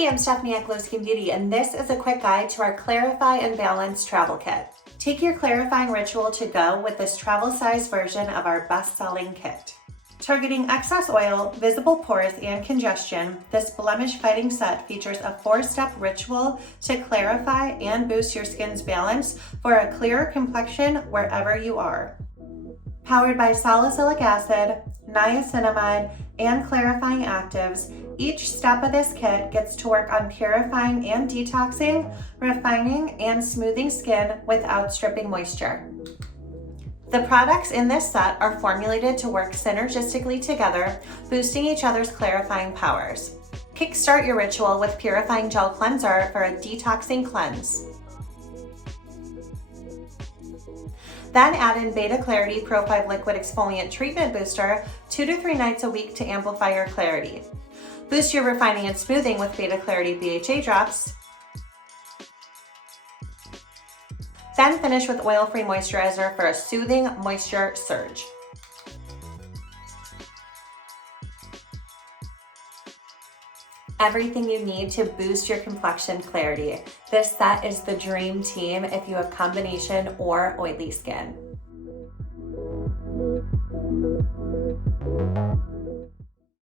Hey, I'm Stephanie at Glo Skin Beauty, and this is a quick guide to our Clarify and Balance travel kit. Take your clarifying ritual to go with this travel-size version of our best-selling kit. Targeting excess oil, visible pores, and congestion, this blemish-fighting set features a 4-step ritual to clarify and boost your skin's balance for a clearer complexion wherever you are. Powered by salicylic acid, niacinamide, and clarifying actives, each step of this kit gets to work on purifying and detoxing, refining, and smoothing skin without stripping moisture. The products in this set are formulated to work synergistically together, boosting each other's clarifying powers. Kickstart your ritual with Purifying Gel Cleanser for a detoxing cleanse. Then add in Beta Clarity Pro 5 Liquid Exfoliant Treatment Booster 2 to 3 nights a week to amplify your clarity. Boost your refining and smoothing with Beta Clarity BHA drops. Then finish with oil-free moisturizer for a soothing moisture surge. Everything you need to boost your complexion clarity. This set is the dream team if you have combination or oily skin.